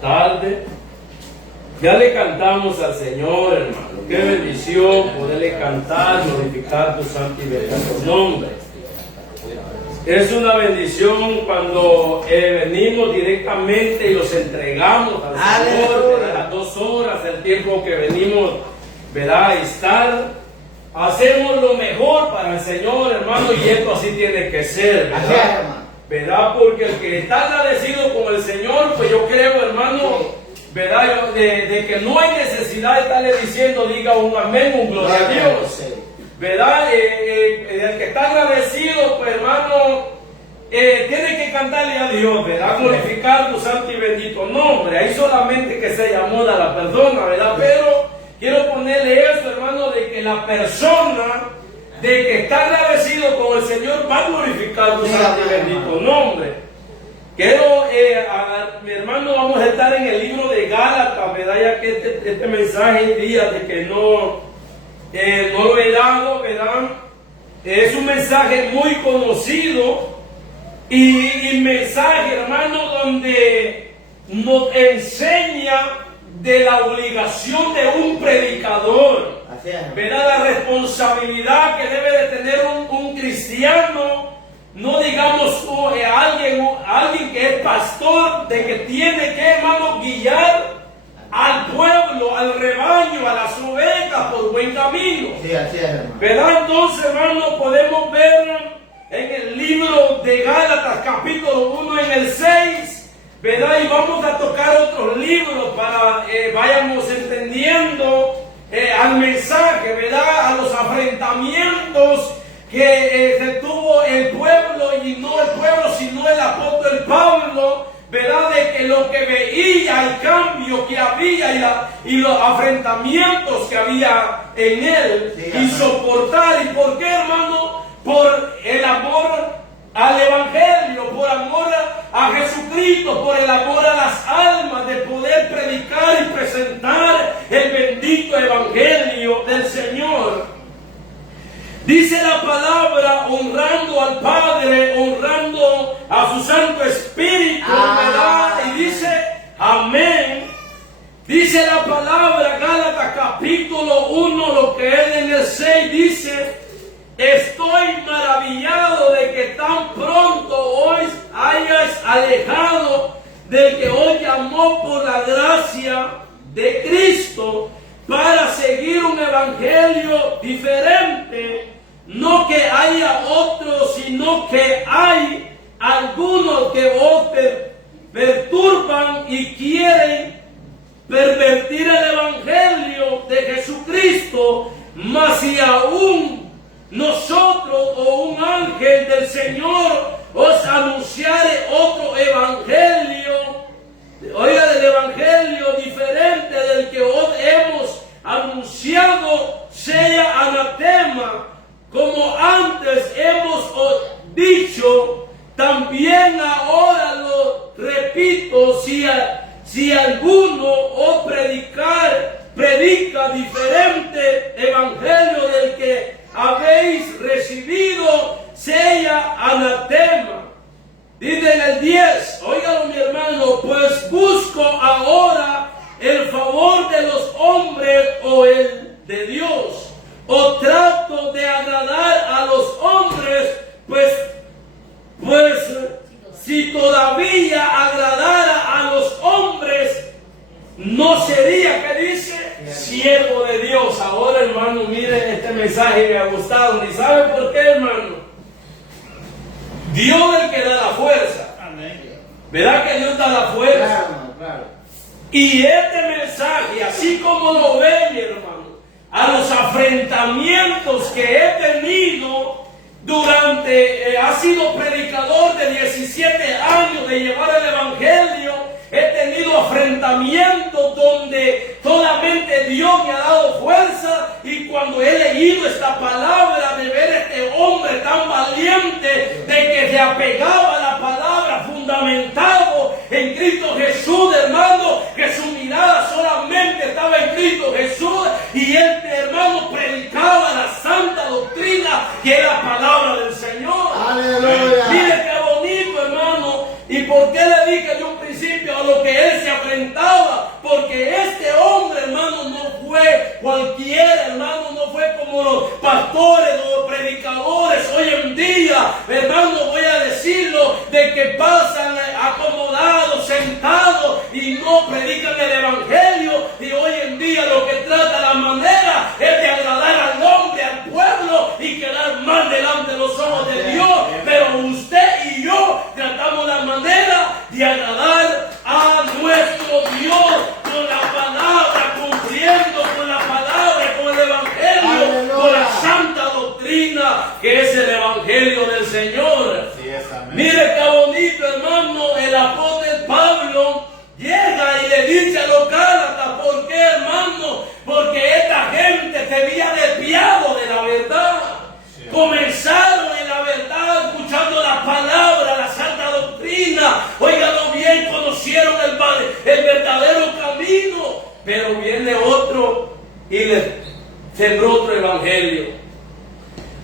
Tarde. Ya le cantamos al Señor, hermano. Qué bendición poderle cantar, glorificar tu santo y bendito nombre. Es una bendición cuando venimos directamente y los entregamos al Señor, de las 2 horas, el tiempo que venimos, ¿verdad? A estar. Hacemos lo mejor para el Señor, hermano, y esto así tiene que ser, ¿verdad? ¿Verdad? Porque el que está agradecido con el Señor, pues yo creo, hermano, ¿verdad? De que no hay necesidad de estarle diciendo, diga un amén, un gloria a Dios, ¿verdad? El que está agradecido, pues hermano, tiene que cantarle a Dios, ¿verdad? Glorificar tu santo y bendito nombre. Ahí solamente que se llamó a la persona, ¿verdad? Pero quiero ponerle esto, hermano, de que la persona de que está agradecido con el Señor va a glorificar tu santo y bendito nombre. Quiero, mi hermano, vamos a estar en el libro de Gálatas, ¿verdad? Ya que este mensaje hay días de que no lo he dado, ¿verdad? Es un mensaje muy conocido y mensaje, hermano, donde nos enseña de la obligación de un predicador, ¿verdad? La responsabilidad que debe de tener un cristiano, no digamos alguien que es pastor, de que tiene que, hermano, guiar al pueblo, al rebaño, a las ovejas por buen camino. Sí, así es, hermano. ¿Verdad? Entonces, hermano, podemos ver en el libro de Gálatas, capítulo 1, en el 6, ¿verdad? Y vamos a tocar otros libros para vayamos entendiendo al mensaje, ¿verdad? A los enfrentamientos que se tuvo el pueblo, y no el pueblo, sino el apóstol Pablo, ¿verdad? De que lo que veía, el cambio que había y los enfrentamientos que había en él, sí, y soportar. ¿Y por qué, hermano? Por el amor al Evangelio, por amor a Jesucristo, por el amor a las almas, de poder predicar y presentar el bendito Evangelio del Señor. Dice la palabra, honrando al Padre, honrando a su Santo Espíritu, ¿verdad? Y dice, amén. Dice la palabra, Gálatas capítulo 1, lo que es en el 6, dice: estoy maravillado de que tan pronto hoy hayas alejado del que hoy llamó por la gracia de Cristo para seguir un evangelio diferente. No que haya otro, sino que hay algunos que os perturban y quieren pervertir el evangelio de Jesucristo. Mas si aún nosotros o un ángel del Señor os anunciare otro evangelio, oiga, del evangelio diferente del que os hemos anunciado, sea anatema. Como antes hemos dicho, también ahora lo repito: si alguno os predica diferente evangelio del que habéis recibido, sea anatema. Dice en el 10, óigalo mi hermano: pues busco ahora el favor de los hombres o el de Dios, o trato de agradar a los hombres, pues si todavía agradara a los hombres, no sería, ¿qué dice? Siervo de Dios. Ahora, hermano, miren, este mensaje me ha gustado. ¿Y sabe por qué, hermano? Dios es el que da la fuerza. ¿Verdad que Dios da la fuerza? Claro, claro. Y este mensaje, así como lo ven, mi hermano, a los enfrentamientos que he tenido durante, ha sido predicador de 17 años de llevar el evangelio, he tenido enfrentamientos donde solamente Dios me ha dado fuerza, y cuando he leído esta palabra, de ver este hombre tan valiente, de que se apegaba a la palabra, fundamentado en Cristo Jesús, hermano, que su mirada solamente estaba en Cristo Jesús, y él, hermano, predicaba la santa doctrina que es la palabra del Señor. Aleluya. Mire qué bonito, hermano. ¿Y por qué le dije yo un principio a los lo que él se enfrentaba, porque este hombre, hermano, no fue cualquiera, hermano, no fue como los pastores o los predicadores hoy en día, hermano, voy a decirlo, de que pasan acomodados, sentados y no predican el evangelio. Y hoy en día lo que trata la manera es de agradar al hombre, al pueblo y quedar mal delante de los ojos de Dios. Pero usted y yo tratamos la manera de agradar a nuestro Dios con la palabra, cumpliendo con la palabra, con el evangelio, aleluya, con la santa doctrina que es el evangelio del Señor. Sí, mire qué bonito, hermano, el apóstol Pablo llega y le dice a los Gálatas: ¿por qué, hermano? Porque esta gente se había desviado de la verdad. Sí. Comenzaron en la verdad, escuchando la palabra, la santa doctrina. Óigalo bien, conocieron el verdadero camino. Pero viene otro y les sembró otro evangelio.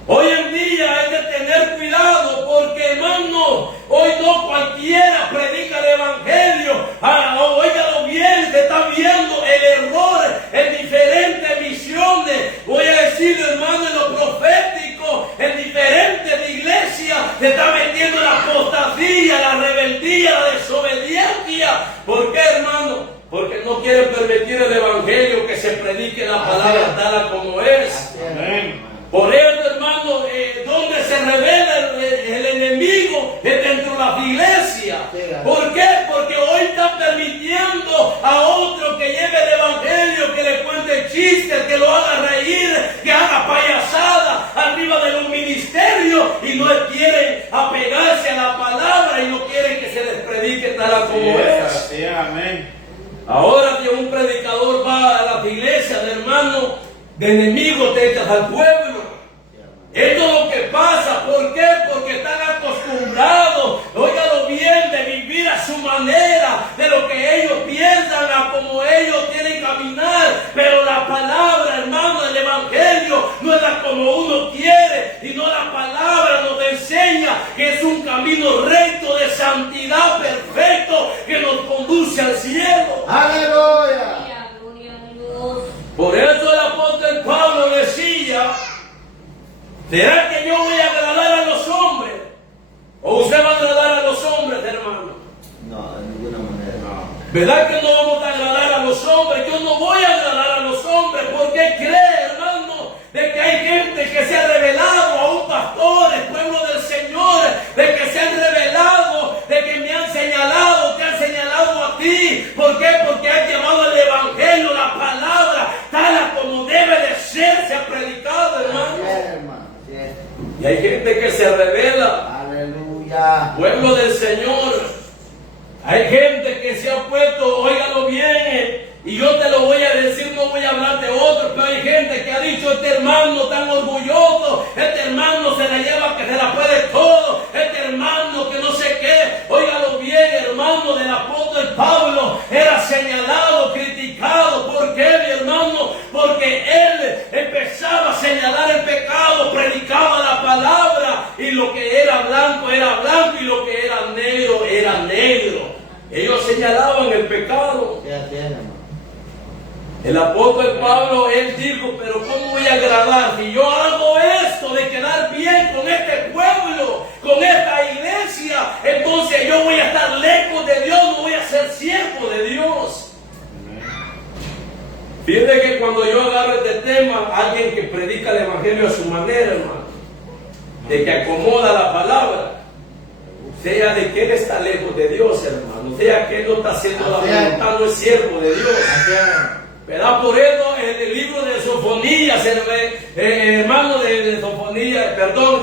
Hoy en día hay que tener cuidado porque, hermano, hoy no cualquiera predica el evangelio. Óigalo bien, se está viendo el error en diferentes misiones. Voy a decirlo, hermano, en lo profético, en diferentes iglesias se está metiendo la apostasía, la rebeldía, la desobediencia. ¿Por qué, hermano? Porque no quieren permitir el evangelio, que se predique la palabra tal como es. Amén. Por eso, hermano, donde se revela el enemigo es dentro de las iglesias. ¿Por qué? Porque hoy está permitiendo a otro que lleve el evangelio, que le cuente chistes, que lo haga reír, que haga payasada arriba de un ministerio, y no quieren apegarse a la palabra y no quieren que se les predique tal como es. Sí, amén. Ahora que un predicador va a las iglesias, hermano, de enemigos te echas al pueblo. Esto es lo que pasa. ¿Por qué? Porque están acostumbrados, óigalo bien, de vivir a su manera, de lo que ellos piensan, a como ellos quieren caminar. Pero la palabra, hermano, del evangelio no es la como uno quiere, sino la palabra nos enseña que es un camino recto de santidad perfecto que nos conduce al cielo. ¡Aleluya! Por eso el apóstol Pablo decía: ¿será que yo voy a agradar a los hombres? ¿O usted va a agradar a los hombres, hermano? No, de ninguna manera. No. ¿Verdad que no vamos a agradar a los hombres? Yo no voy a agradar a los hombres. porque cree, hermano, de que hay gente que se ha revelado a un pastor, el pueblo del Señor, de que se han revelado, de que me han señalado, te han señalado a ti. ¿Por qué? Porque has llevado el evangelio, la palabra, tal como debe de ser, se ha predicado, hermano. Y hay gente que se revela. Aleluya. Pueblo del Señor. Hay gente que se ha puesto, óigalo bien, y yo te lo voy a decir, no voy a hablar de otros, pero hay gente que ha dicho: este hermano tan orgulloso, este hermano se la lleva que se la puede todo, este hermano que no sé qué. Óigalo bien, hermano, del apóstol Pablo era señalado, criticado. ¿Por qué, mi hermano? Porque él empezaba a señalar el pecado, predicaba la palabra, y lo que era blanco y lo que era negro. Ellos señalaban el pecado. El apóstol Pablo, él dijo: pero ¿cómo voy a agradar si yo hago esto de quedar bien con este pueblo, con esta iglesia? Entonces yo voy a estar lejos de Dios, no voy a ser siervo de Dios. Fíjate que cuando yo agarro este tema, alguien que predica el evangelio a su manera, hermano, de que acomoda la palabra, sea de que él está lejos de Dios, hermano, sea que él no está haciendo la voluntad, no es siervo de Dios. ¿Verdad? Por eso en el libro de Sofonías, hermano, de Sofonías, perdón,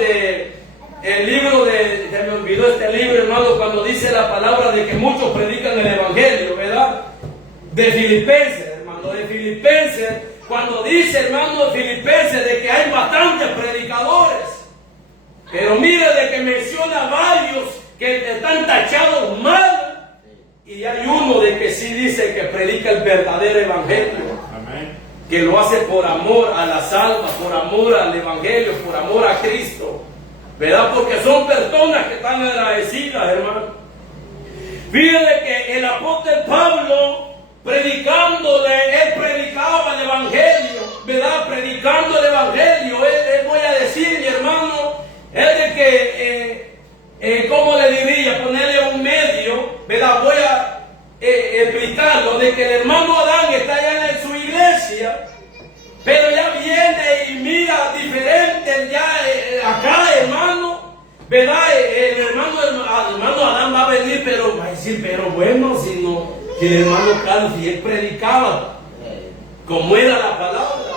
el libro de, se me olvidó este libro, hermano, cuando dice la palabra de que muchos predican el evangelio, ¿verdad? De Filipenses, hermano, de Filipenses, cuando dice, hermano, de Filipenses, de que hay bastantes predicadores. Pero mire de que menciona varios que están tachados mal, y hay uno de que sí dice que predica el verdadero evangelio. Amén. Que lo hace por amor a las almas, por amor al evangelio, por amor a Cristo, ¿verdad? Porque son personas que están agradecidas, hermano. Fíjate que el apóstol Pablo, él predicaba el evangelio, ¿verdad? Predicando el evangelio. Él voy a decir, mi hermano, es de que, ¿cómo le diría? Ponerle un medio, ¿verdad? Voy a explicarlo, de que el hermano Adán está allá en su iglesia, pero ya viene y mira diferente, ya acá, hermano, ¿verdad? El hermano Adán va a venir, pero va a decir, pero bueno, que el hermano Carlos, si él predicaba como era la palabra,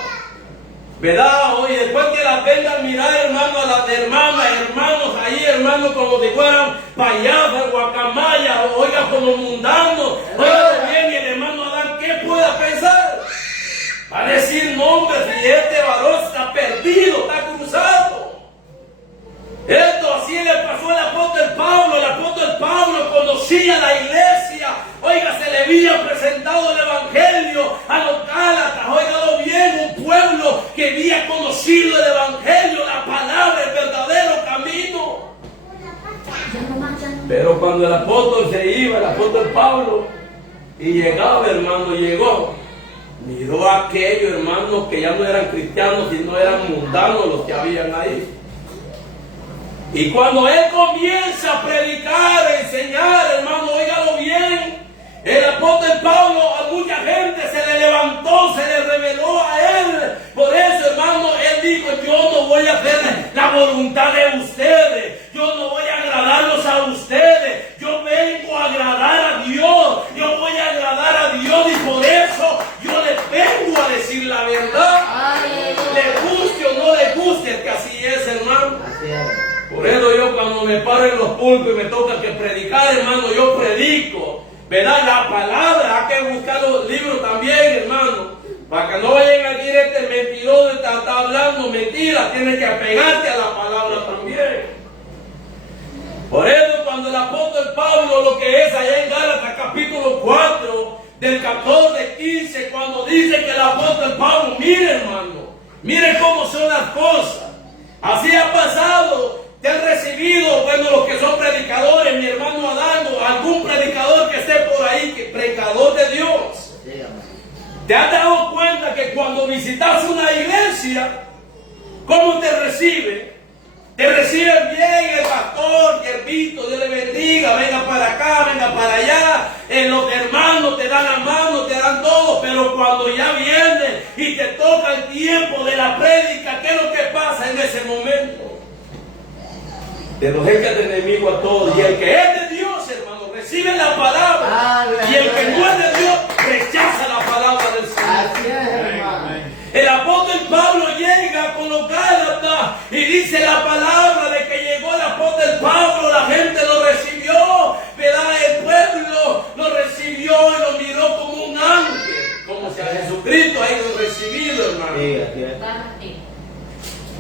¿verdad? Oye, después que la vengan a mirar, hermano, a las hermanos ahí, hermano, como si fueran payasas, guacamayas, oiga, como mundanos, oiga bien, el hermano Adán, ¿qué pueda pensar? Va a decir, no, hombre, si este varón está perdido, está cruzado. Esto así le pasó al apóstol Pablo. El apóstol Pablo conocía la iglesia. Oiga, se le había presentado el evangelio a los Gálatas. Óigalo bien, un pueblo que había conocido el evangelio, la palabra, el verdadero camino. Pero cuando el apóstol se iba, el apóstol Pablo, y llegaba, hermano, llegó, miró a aquellos hermanos que ya no eran cristianos, sino eran mundanos los que habían ahí. Y cuando él comienza a predicar, a enseñar, hermano, óigalo bien, el apóstol Pablo a mucha gente se le levantó, se le reveló a él. Por eso, hermano, él dijo, yo no voy a hacer la voluntad de ustedes, yo no voy a agradarlos a ustedes, yo vengo a agradar a Dios, yo voy a agradar a Dios, y por eso yo les vengo a decir la verdad. Le guste o no le guste, que así es, hermano. Así es. Por eso yo cuando me paro en los púlpitos y me toca que predicar, hermano, yo predico, ¿verdad? La palabra, hay que buscar los libros también, hermano, para que no vayan a decir este mentiroso está hablando mentiras, tienes que apegarte a la palabra también. Por eso cuando el apóstol Pablo, lo que es allá en Gálatas capítulo 4, del 14, 15, cuando dice que el apóstol Pablo, mire, hermano, mire cómo son las cosas, así ha pasado. Te han recibido, bueno, los que son predicadores, mi hermano Adán, o algún predicador que esté por ahí, que predicador de Dios. ¿Te has dado cuenta que cuando visitas una iglesia, cómo te recibe? Te reciben bien el pastor, Yerbito, Dios le bendiga, venga para acá, venga para allá. Los hermanos te dan la mano, te dan todo, pero cuando ya viene y te toca el tiempo de la prédica, ¿qué es lo que pasa en ese momento? Te los echas de enemigo a todos. Y el que es de Dios, hermano, recibe la palabra. Y el que no es de Dios, rechaza la palabra del Señor. Así es, hermano. El apóstol Pablo llega con los Gálatas y dice la palabra de que llegó el apóstol Pablo, la gente lo recibió, ¿verdad? El pueblo lo recibió y lo miró como un ángel, como si a Jesucristo ha ido recibido, hermano. Sí, así es.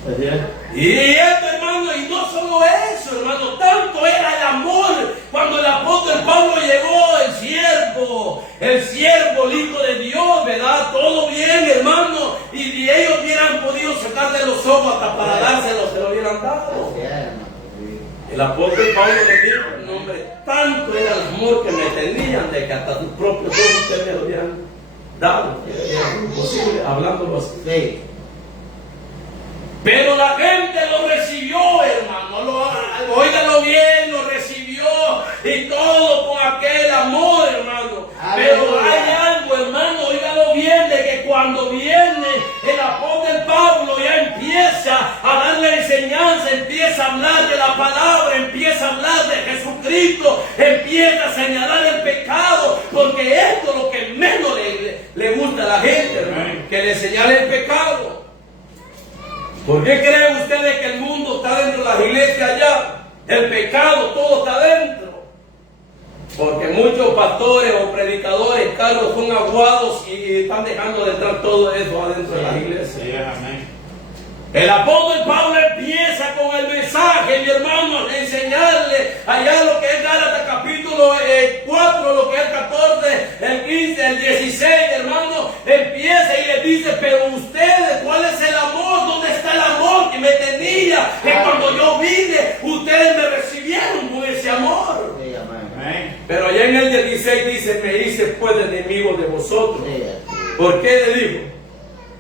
Así es. Y esto, hermano, y no solo eso, hermano, tanto era el amor cuando el apóstol Pablo llegó, el siervo, el hijo de Dios, ¿verdad? Todo bien, hermano, y si ellos hubieran podido sacarle los ojos hasta para dárselos, se lo hubieran dado. Así es, hermano. El apóstol Pablo le dijo, no, hombre, tanto era el amor que me tenían de que hasta sus propios ojos ustedes me lo hubieran dado. Era imposible, hablándolo así. Sí. Pero la gente lo recibió, hermano, óigalo bien, lo recibió y todo con aquel amor, hermano. Pero hay algo, hermano, óigalo bien, de que cuando viene el apóstol Pablo ya empieza a darle enseñanza, empieza a hablar de la palabra, empieza a hablar de Jesucristo, empieza a señalar el pecado, porque esto es lo que menos le gusta a la gente, hermano, que le señale el pecado. ¿Por qué creen ustedes que el mundo está dentro de las iglesias allá? El pecado, todo está dentro. Porque muchos pastores o predicadores, Carlos, son aguados y están dejando de entrar todo eso adentro de las iglesias. Sí, amén. El apóstol Pablo empieza con el mensaje, mi hermano, a enseñarle allá lo que es Gálatas capítulo 4, lo que es el 14, el 15, el 16, hermano, empieza y le dice, pero ustedes, ¿cuál es el amor? ¿Dónde está el amor que me tenía? Que cuando yo vine, ustedes me recibieron con ese amor. Sí, amén. Pero allá en pues de enemigo de vosotros. Sí. ¿Por qué le digo?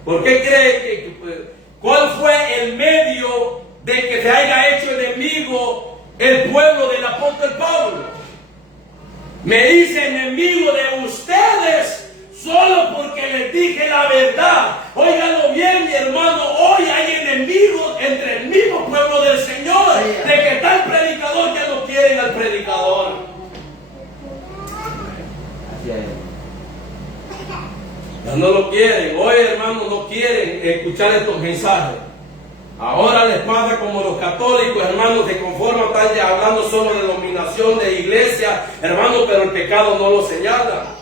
¿Por qué cree cuál fue el medio de que se haya hecho enemigo el pueblo del apóstol Pablo? Me dice enemigo de ustedes solo porque les dije la verdad. Óigalo bien, mi hermano, hoy hay enemigos entre el mismo pueblo del Señor, de que está el predicador, ya no quieren al predicador. Así es. Ya no lo quieren, hoy hermanos no quieren escuchar estos mensajes. Ahora les pasa como los católicos, hermanos, se conforman, están ya hablando solo de dominación de iglesia, hermanos, pero el pecado no lo señala.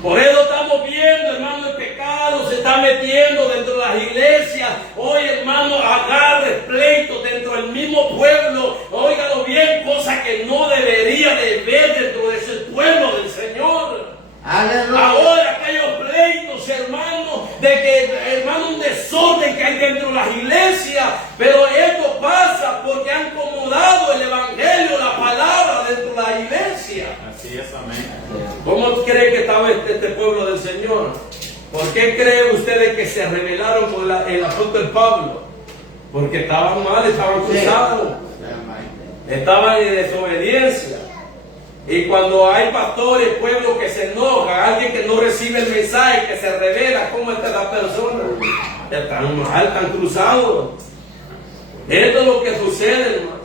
Por eso estamos viendo, hermano, el pecado se está metiendo dentro de las iglesias. Hoy, hermano, agarre pleitos dentro del mismo pueblo. Óigalo bien, cosa que no debería de ver dentro de ese pueblo del Señor. Aleluya. Ahora aquellos pleitos, hermano, de que, hermano, un desorden que hay dentro de las iglesias, pero esto pasa porque han acomodado el evangelio, la palabra dentro de la iglesia. Así es, amén. ¿Cómo cree que estaba este pueblo del Señor? ¿Por qué creen ustedes que se rebelaron con el apóstol Pablo? Porque estaban mal, estaban cruzados, estaban en desobediencia. Y cuando hay pastores, pueblos que se enojan, alguien que no recibe el mensaje, que se revela, ¿cómo está la persona? Están mal, están cruzados. Esto es lo que sucede, hermano.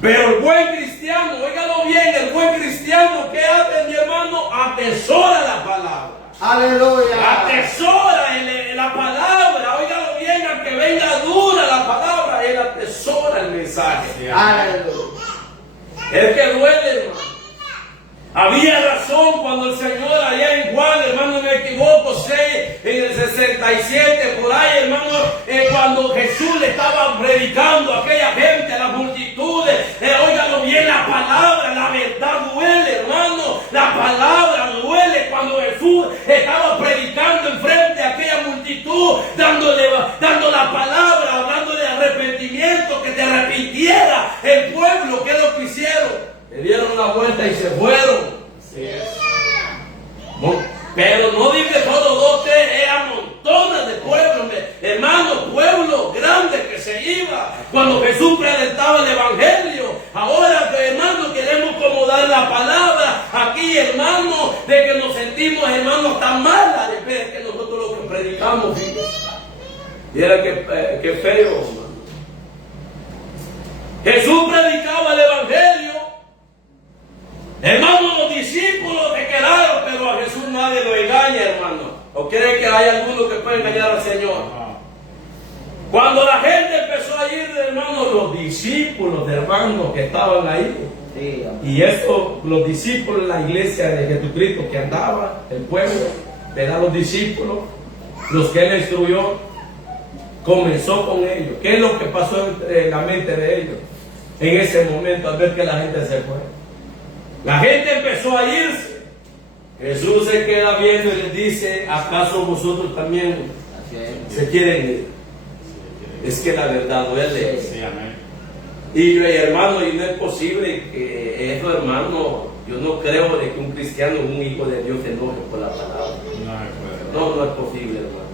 Pero el buen cristiano, óigalo bien, el buen cristiano, ¿qué hace, mi hermano? Atesora la palabra. Aleluya. Atesora la palabra, óigalo bien, aunque venga dura la palabra, él atesora el mensaje. Aleluya. Es que duele, hermano. Había razón cuando el Señor allá en Juan, hermano, no me equivoco, 6, en el 67, por ahí, hermano, cuando Jesús le estaba predicando a aquella gente, a las multitudes, óigalo bien, la palabra, la verdad duele, hermano, la palabra duele. Cuando Jesús estaba predicando enfrente a aquella multitud, dando la palabra, hablando de arrepentimiento, que se arrepintiera el pueblo, ¿qué es lo que hicieron? Le dieron la vuelta y se fueron. Así es. Pero no dije solo 2, 3, eran montones de pueblos, hermanos, pueblos grandes que se iban cuando Jesús presentaba el evangelio. Ahora, hermanos, queremos acomodar la palabra aquí, hermanos, de que nos sentimos, hermanos, tan malas de ver que nosotros lo que predicamos. Y era que feo, hermano. Jesús predicaba el evangelio. Hermano, los discípulos se quedaron, pero a Jesús nadie lo engaña, hermano. ¿O cree que hay alguno que puede engañar al Señor? Cuando la gente empezó a ir, hermano, los discípulos, hermanos, que estaban ahí. Sí, Y eso, los discípulos, la iglesia de Jesucristo que andaba, el pueblo, eran los discípulos, los que él instruyó, comenzó con ellos. ¿Qué es lo que pasó en la mente de ellos en ese momento al ver que la gente se fue? La gente empezó a irse. Jesús se queda viendo y les dice: ¿acaso vosotros también se quieren ir? Es que la verdad duele. Sí, amén. Y hermano, y no es posible que eso, hermano, yo no creo de que un cristiano, un hijo de Dios, se enoje por la palabra. No es posible, hermano.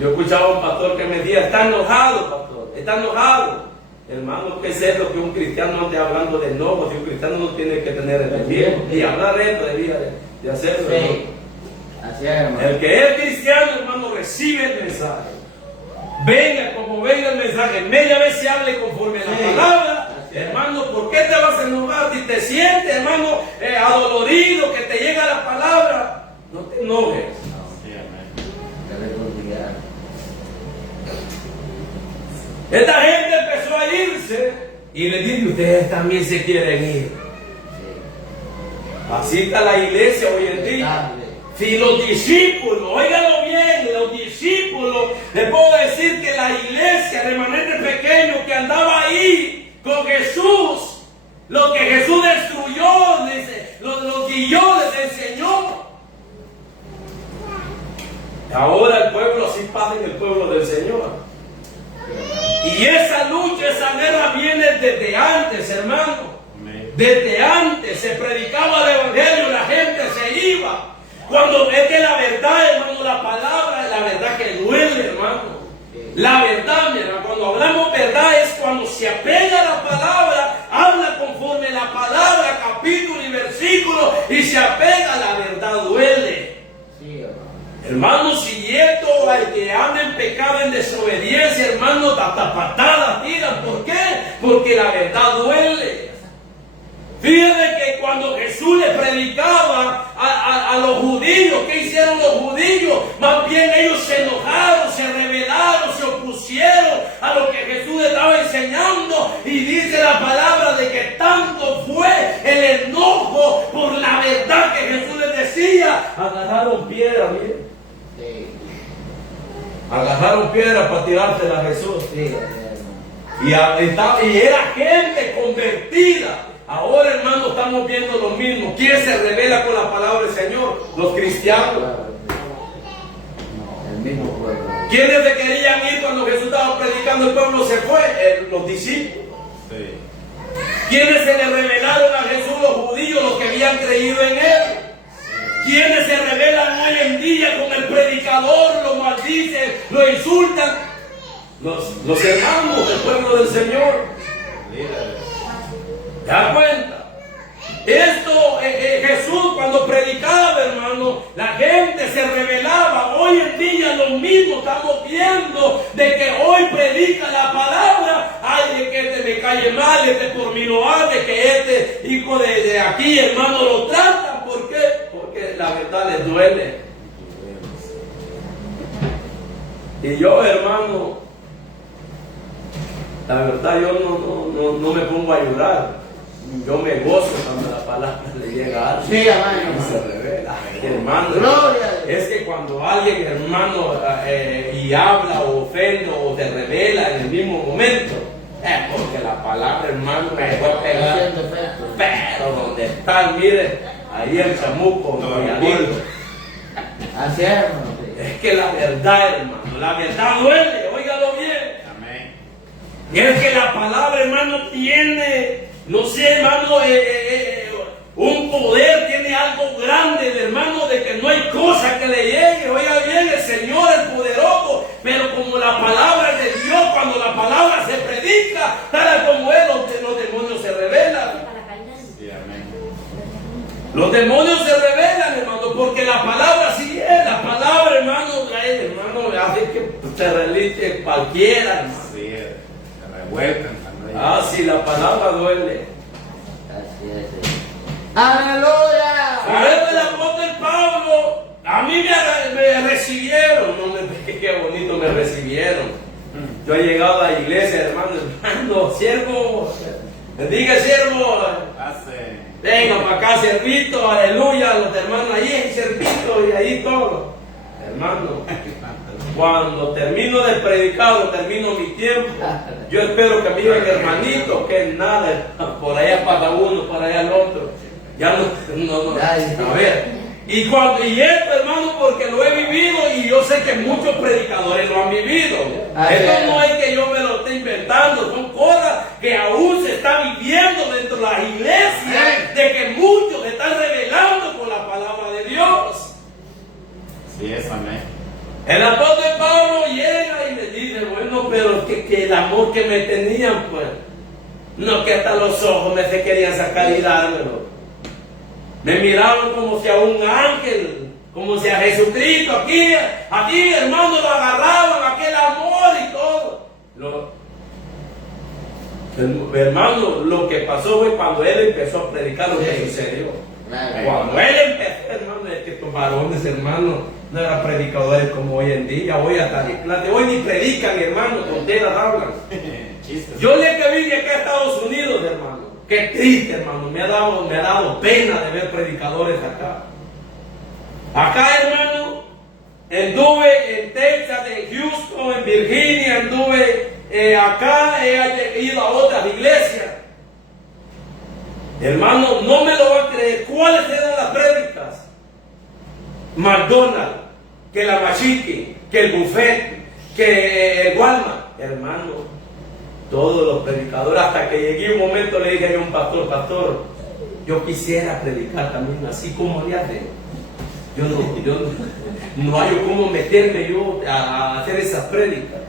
Yo escuchaba a un pastor que me decía: está enojado, pastor, está enojado. Hermano, ¿qué es eso que un cristiano no esté hablando de enojo? Si un cristiano no tiene que tener enemigo. Y hablar de esto debía de hacerlo. sí. Así es, hermano. El que es cristiano, hermano, recibe el mensaje. Venga como venga el mensaje, media vez se hable conforme a la palabra. Hermano, ¿por qué te vas a enojar? Si te sientes, hermano, adolorido, que te llega la palabra, no te enojes. Sí, amén. Aleluya. Esta gente empezó a irse y le dije: ustedes también se quieren ir. Así está la iglesia hoy en día. Si los discípulos, óigalo bien, los discípulos, les puedo decir que la iglesia, remanente pequeño que andaba ahí con Jesús, lo que Jesús destruyó, los guió, les enseñó. Ahora el pueblo así pasa en el pueblo del Señor. Y esa lucha, esa guerra viene desde antes, hermano. Desde antes, Cuando es que la verdad, hermano, la palabra, la verdad que duele, hermano. La verdad, mi hermano, cuando hablamos verdad es cuando se apega a la palabra, habla conforme la palabra, capítulo y versículo, y se apega a la verdad, duele. Sí, hermano. Hermano, si esto al que anda en pecado, en desobediencia, hermano, hasta patadas tiran. ¿Por qué? Porque la verdad duele. Fíjate que cuando Jesús le predicaba a los judíos, ¿qué hicieron los judíos? Más bien ellos se enojaron, se rebelaron, se opusieron a lo que Jesús estaba enseñando. Y dice la palabra de que tanto fue el enojo por la verdad que Jesús les decía. Agarraron piedra, miren. Sí. Agarraron piedra para tirársela a Jesús. Sí, hermano. Y era gente convertida. Ahora, hermano, estamos viendo lo mismo. ¿Quién se revela con la palabra del Señor? Los cristianos. No, el mismo pueblo. ¿Quiénes se querían ir cuando Jesús estaba predicando? El pueblo se fue. Los discípulos. Sí. ¿Quiénes se le revelaron a Jesús? Los judíos, los que habían creído en Él. ¿Quiénes se rebelan hoy en día con el predicador? Lo maldicen, lo insultan. Los hermanos del pueblo del Señor. Líderes. ¿Te das cuenta? Esto, Jesús cuando predicaba, hermano, la gente se rebelaba. Hoy en día lo mismo estamos viendo, de que hoy predica la palabra. Ay, de que este me cae mal, este por mí no hace, que este hijo de aquí, hermano, lo tratan. ¿Por qué? Porque la verdad les duele. Y yo, hermano, la verdad yo no me pongo a llorar. Yo me gozo cuando la palabra le llega a alguien. Sí, hermano. Y se revela. Hermano, Gloria. es que cuando alguien, hermano, y habla o ofende o se revela en el mismo momento, es porque la palabra, hermano, me fue a pegar. Haciendo efecto. Pero donde están, miren, ahí el chamuco, Doñadito. Así es, hermano. Sí. Es que la verdad, hermano, la verdad duele, óigalo bien. Amén. Y es que la palabra, hermano, tiene, no sé, hermano, un poder, tiene algo grande, hermano, de que no hay cosa que le llegue. Oiga bien, el Señor es poderoso, pero como la palabra de Dios, cuando la palabra se predica, tal como es, los demonios se rebelan. Sí, amén. Los demonios se rebelan, hermano, porque la palabra sí es, la palabra, hermano, hace que se relige cualquiera, hermano. Sí, se revuelcan cuando hay- Ah, sí, la palabra duele. Así es. Sí. ¡Aleluya! A ver, el apóstol Pablo, a mí me recibieron, qué bonito me recibieron. Yo he llegado a la iglesia, hermano, siervo, bendiga siervo, Hace. venga para acá, servito, aleluya, los hermanos ahí hay servito y ahí todo. Hermano, cuando termino de predicar o termino mi tiempo, yo espero que me digan hermanito, que nada, por allá para uno, por allá el otro. Ya no. A ver, y esto, hermano, porque lo he vivido y yo sé que muchos predicadores lo han vivido. Esto no es que yo me lo esté inventando, son cosas que aún se están viviendo dentro de las iglesias, de que muchos se están revelando con la palabra de Dios. Sí, es amén. El apóstol Pablo llega y me dice, bueno, pero que el amor que me tenían, pues, no, que hasta los ojos me se querían sacar y dármelo. Me miraban como si a un ángel, como si a Jesucristo, aquí, hermano, lo agarraban, aquel amor y todo. Hermano, lo que pasó fue cuando él empezó a predicar lo que sucedió. Cuando él empezó, hermano, es que estos varones, hermano, no eran predicadores como hoy en día. Hoy hasta hoy ni predican, hermano, tonteras hablan. Chistes. Yo le que vine acá a Estados Unidos, hermano. Qué triste, hermano. Me ha dado pena de ver predicadores acá. Acá, hermano, anduve en Texas, en Houston, en Virginia, anduve acá, he ido a otras iglesias. Hermano, no me lo va a creer. ¿Cuáles eran las prédicas? McDonald's, que la Machique, que el buffet, que el Walmart. Hermano, todos los predicadores, hasta que llegué un momento le dije a un pastor, yo quisiera predicar también así como le hacen. no hay cómo meterme yo a hacer esas prédicas.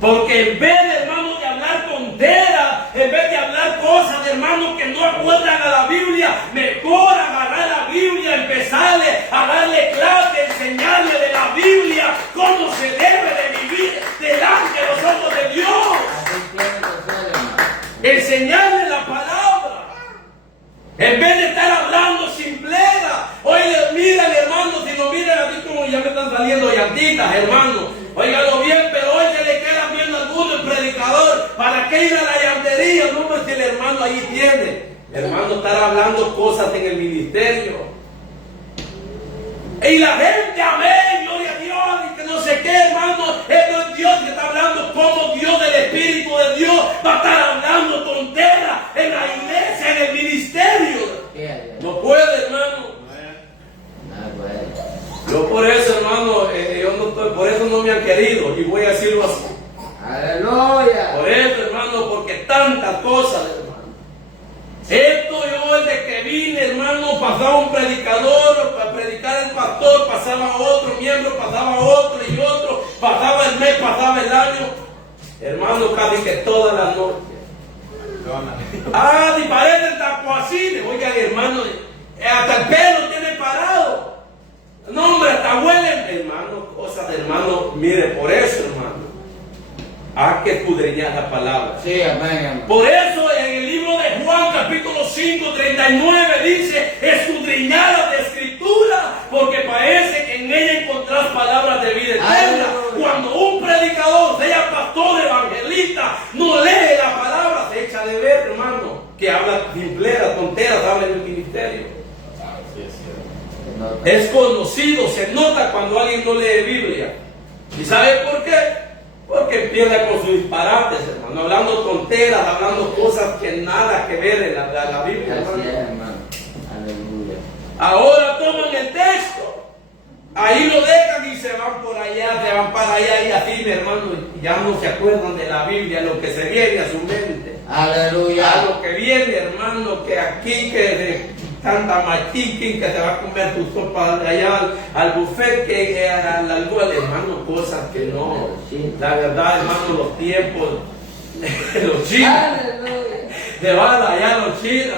Porque en vez de, hermano, de hablar tonteras, en vez de hablar cosas, hermano, que no acuerdan a la Biblia, mejor agarrar la Biblia, empezarle a darle clase, enseñarle de la Biblia cómo se debe de vivir delante de los ojos de Dios. Así tiene que ser, hermano. Enseñarle la palabra. En vez de estar hablando sin plena. Oye, miren, hermano, si no miran así como ya me están saliendo llantitas, hermano. Óigalo bien, pero hoy se le queda viendo a alguno el predicador. ¿Para qué ir a la llantería? No, pues si el hermano ahí tiene. Hermano, estar hablando cosas en el ministerio. Y la gente, amén, gloria a Dios, y que no sé qué, hermano, es Dios que está hablando, como Dios del Espíritu de Dios va a estar hablando tonteras en la iglesia, en el ministerio. No puede, hermano. No puede. Yo por eso, hermano, por eso no me han querido, y voy a decirlo así. Aleluya. Por eso, hermano, porque tantas cosas, hermano. Esto yo desde que vine, hermano, pasaba un predicador, para predicar el pastor, pasaba otro miembro, pasaba otro y otro, pasaba el mes, pasaba el año. Hermano, casi que todas las noches. Ah, y parece tacuacines. Oiga, hermano, hasta el pelo tiene parado. No, hombre, hasta huelen, hermano, cosas de hermano. Mire, por eso, hermano, hay que escudriñar la palabra. Sí, amén, amén. Por eso en el libro de Juan, capítulo 5, 39, dice: escudriñad las escrituras, porque parece que en ella encontrás palabras de vida eterna. Cuando un predicador, sea pastor, evangelista, no lee la palabra, se echa de ver, hermano, que habla simpleras, tonteras, habla en el ministerio. Es conocido, se nota cuando alguien no lee Biblia. ¿Y sabe por qué? Porque empieza con sus disparates, hermano, hablando tonteras, hablando cosas que nada que ver en la Biblia, Así es, hermano. hermano. Aleluya. Ahora toman el texto, ahí lo dejan y se van por allá, se van para allá, y así, mi hermano, ya no se acuerdan de la Biblia, lo que se viene a su mente. Aleluya. A lo que viene, hermano, que aquí, que de tanta machiqui, que se va a comer tu sopa de allá al buffet, que al hermano, cosas que no. La verdad, hermano, los tiempos, los chinos, Aleluya. se van allá los chinos.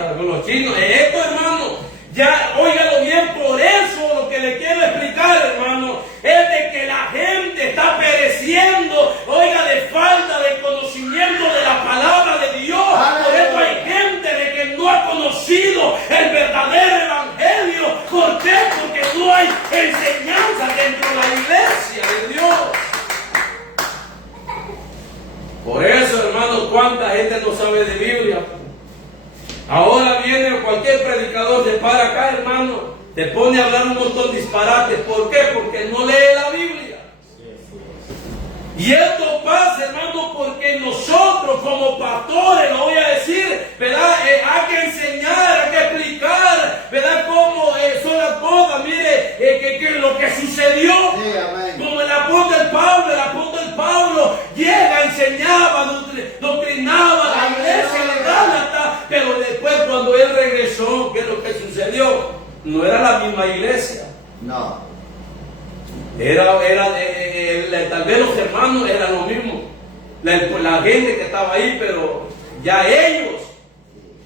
Esto, hermano, ya, óigalo bien, por eso lo que le quiero explicar, hermano, es de que la gente está pereciendo, oiga, de falta de conocimiento de la palabra de Dios. Por eso hay gente de que no ha conocido el verdadero evangelio. ¿Por qué? Porque no hay enseñanza dentro de la iglesia de Dios. Por eso, hermano, cuánta gente no sabe de Biblia. Ahora viene cualquier predicador, se para acá, hermano, te pone a hablar un montón de disparates. ¿Por qué? Porque no lee la Biblia. Y esto pasa, hermano, porque nosotros como pastores, lo voy a decir, ¿verdad? Hay que enseñar, hay que explicar, ¿verdad? Cómo son las cosas. Mire, que lo que sucedió, Sí, amén. como el apóstol Pablo llega, enseñaba, doctrinaba a la iglesia de Gálatas, pero después cuando él regresó, ¿qué es lo que sucedió? No era la misma iglesia. No. Tal vez los hermanos eran lo mismo, la gente que estaba ahí, pero ya ellos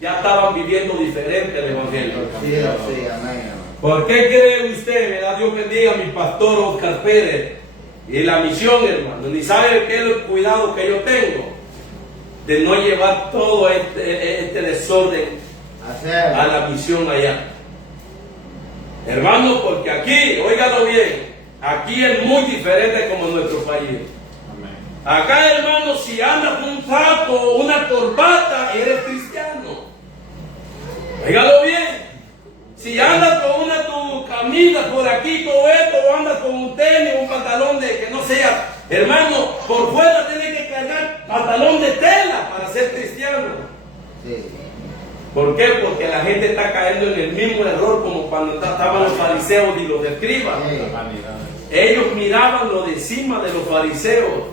ya estaban viviendo diferente el evangelio. Sí, sí, amén, amén. ¿Por qué cree usted, verdad? Dios bendiga a mi pastor Oscar Pérez y la misión, hermano? Ni sabe qué es el cuidado que yo tengo de no llevar todo este desorden a la misión allá. Hermano, porque aquí, óigalo bien, aquí es muy diferente como en nuestro país. Amén. Acá, hermano, si andas con un saco, una corbata, eres cristiano. Óigalo bien. Si andas con tu camisa por aquí, todo esto, o andas con un tenis, un pantalón de que no sea, hermano, por fuera tienes que cargar pantalón de tela para ser cristiano. Sí. ¿Por qué? Porque la gente está cayendo en el mismo error como cuando estaban los fariseos y los escribas. Sí. La vanidad. Ellos miraban lo de encima de los fariseos,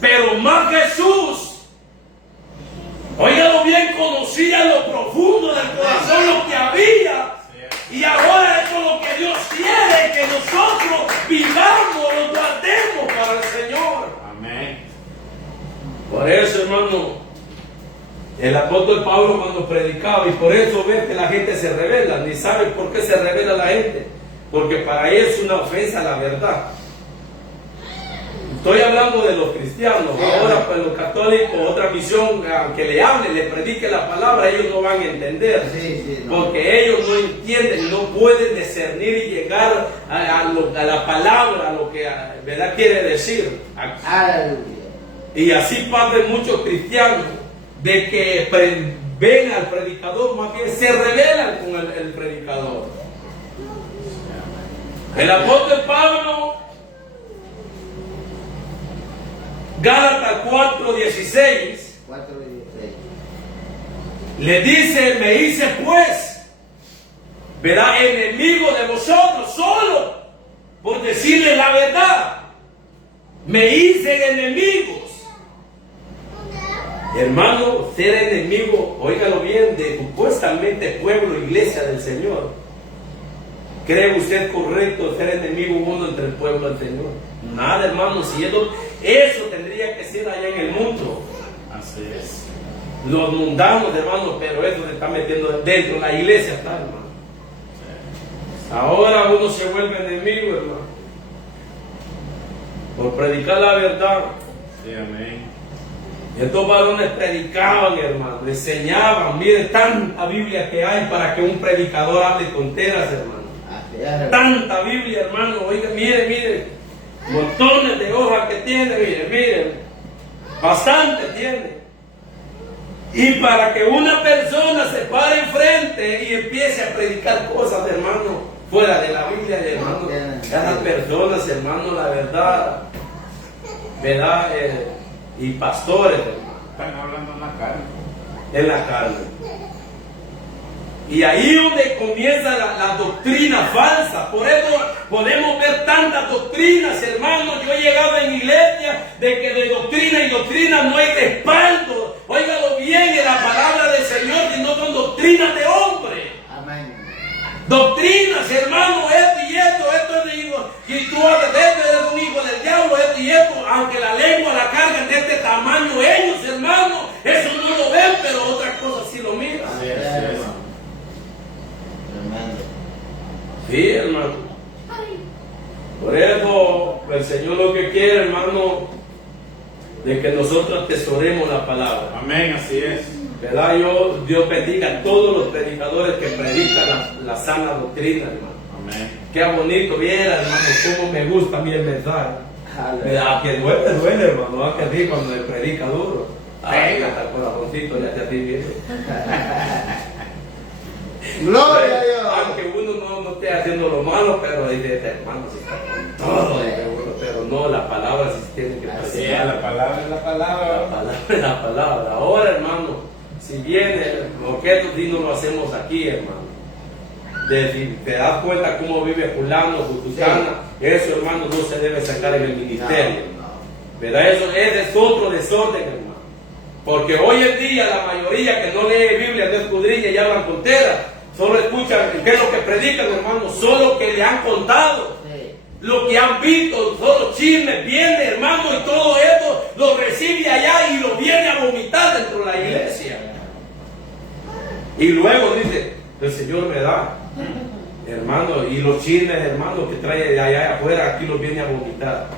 pero más Jesús, óigalo bien, conocía lo profundo del corazón, lo que había, y ahora es lo que Dios quiere El apóstol Pablo cuando predicaba, y por eso ves que la gente se revela, ni sabe por qué se revela la gente, porque para ellos es una ofensa a la verdad. Estoy hablando de los cristianos. Ahora pues los católicos, otra misión, aunque le hable, le predique la palabra, ellos no van a entender, porque ellos no entienden, no pueden discernir y llegar a la palabra, a lo que verdad quiere decir. Y así pasa en muchos cristianos, de que ven al predicador, más bien se rebelan con el predicador. El apóstol Pablo, Gálatas 4:16, le dice: me hice pues, verá, enemigo de vosotros, solo por decirle la verdad, me hice enemigos. Hermano, ser enemigo, óigalo bien, de supuestamente pueblo, iglesia del Señor. ¿Cree usted correcto ser enemigo uno entre el pueblo del Señor? Nada, hermano, si eso tendría que ser allá en el mundo. Así es. Los mundanos, hermano, pero eso se está metiendo dentro de la iglesia, está, hermano. Ahora uno se vuelve enemigo, hermano, por predicar la verdad. Sí, amén. Estos varones predicaban, hermano, enseñaban. Miren, tanta Biblia que hay para que un predicador hable tonteras, hermano. Tanta Biblia, hermano. Oiga, miren, montones de hojas que tiene, miren, bastante tiene. Y para que una persona se pare enfrente y empiece a predicar cosas, hermano, fuera de la Biblia, hermano, cada persona, hermano, la verdad, y pastores, hermano, Están hablando en la carne. en la carne. Y ahí donde comienza la doctrina falsa. Por eso podemos ver tantas doctrinas, hermanos. Yo he llegado en iglesia de que de doctrina y doctrina no hay respaldo. Óigalo bien, en la palabra del Señor, sino son doctrinas de hombre. Amén. Doctrinas, hermano, esto y esto es hijo. Y tú hablas de esto, eres un hijo del diablo, esto y esto. Aunque la lengua la cargan de este tamaño ellos, hermano, eso no lo ven, pero otras cosas sí lo miran. Así es, así es. Sí, hermano. Por eso el Señor lo que quiere, hermano, de que nosotros atesoremos la palabra. Amén, así es. ¿Verdad? Dios bendiga a todos los predicadores que predican la sana doctrina, hermano. Amén. Qué bonito, viera, hermano, cómo me gusta a mí el mensaje. ¿Verdad? Que duele, hermano, ¿verdad? Que sí, cuando le predica duro. Ay, hasta el corazoncito ya te así viene. Gloria a Dios. Aunque uno no esté haciendo lo malo, pero dice, hermano, si está con todo, pero no, la palabra sí tiene que Así predicar. es, la palabra es la palabra. La palabra. Ahora, hermano, si viene, porque esto sí no lo hacemos aquí, hermano. Si te das cuenta cómo vive fulano, fututana, eso, hermano, no se debe sacar en el ministerio. ¿Verdad? Ese es otro desorden, hermano. Porque hoy en día la mayoría que no lee Biblia, no escudriña y hablan tonteras, solo escuchan qué es lo que predican, hermano, solo que le han contado, lo que han visto, solo chismes, viene, hermano, y todo esto lo recibe allá y lo viene a vomitar dentro de la iglesia. Y luego dice, el Señor me da, hermano, y los chismes, hermano, que trae de allá afuera, aquí los viene a vomitar.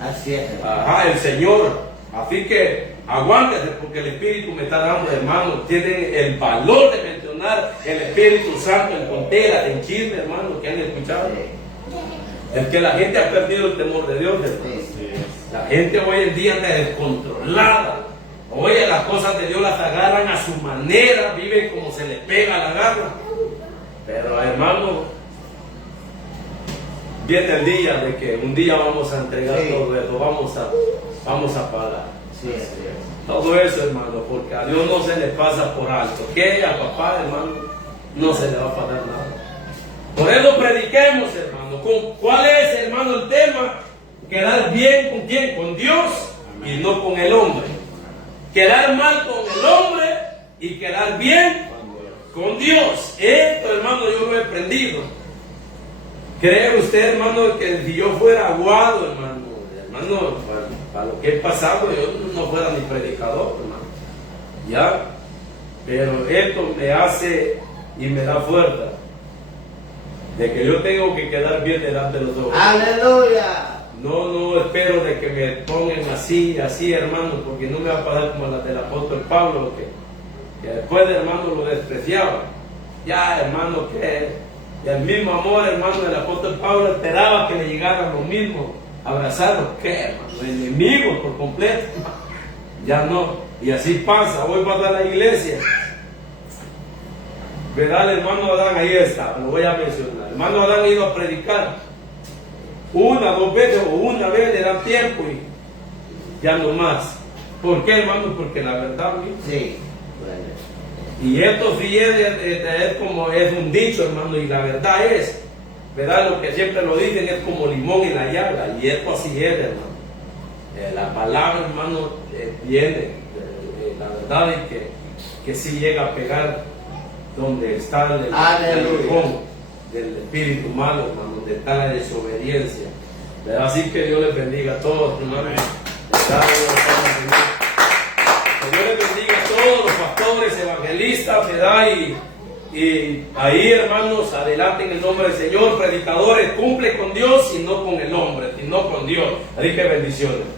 Así es. Ajá, el Señor. Así que aguántese, porque el Espíritu me está dando, hermano. Tienen el valor de mencionar el Espíritu Santo en tonteras, en chisme, hermano, que han escuchado. Es que la gente ha perdido el temor de Dios, hermano. La gente hoy en día anda descontrolada. Oye, las cosas de Dios las agarran a su manera, viven como se les pega la gana. Pero, hermano, viene el día de que un día vamos a entregar todo eso, vamos a pagar. Sí. Todo eso, hermano, porque a Dios no se le pasa por alto. Que a papá, hermano, no se le va a pagar nada. Por eso prediquemos, hermano. ¿Cuál es, hermano, el tema? Quedar bien con quién, con Dios y no con el hombre. Quedar mal con el hombre y quedar bien con Dios. Esto, hermano, yo lo he aprendido. ¿Cree usted, hermano, que si yo fuera aguado, hermano, para lo que he pasado, yo no fuera ni predicador, hermano? Ya. Pero esto me hace y me da fuerza de que yo tengo que quedar bien delante de los ojos. Aleluya. No espero de que me pongan así, hermano, porque no me va a pasar como la del apóstol Pablo, que después de hermano lo despreciaba. Ya, hermano, que el mismo amor, hermano, del apóstol Pablo esperaba que le llegaran lo mismo, abrazarlos, ¿qué, hermano? Enemigos por completo. Ya no, y así pasa. Hoy va a dar la iglesia. ¿Verdad? El hermano Adán ahí está, lo voy a mencionar. El hermano Adán ha ido a predicar. Una, dos veces o una vez le dan tiempo y ya no más. ¿Por qué, hermano? Porque la verdad, ¿sí? Sí. Bueno. Y esto sí es como es un dicho, hermano, y la verdad es, ¿verdad? Lo que siempre lo dicen es como limón en la llaga, y esto así es, hermano. La palabra, hermano, viene, la verdad es que sí llega a pegar donde está el aguijón del espíritu malo, hermano, donde está la desobediencia. ¿Verdad? Así que Dios les bendiga a todos, hermano. Que Dios les bendiga a todos los pastores, evangelistas, ¿verdad? Y ahí, hermanos, adelante en el nombre del Señor, predicadores, cumple con Dios y no con el hombre, y no con Dios. Así que bendiciones.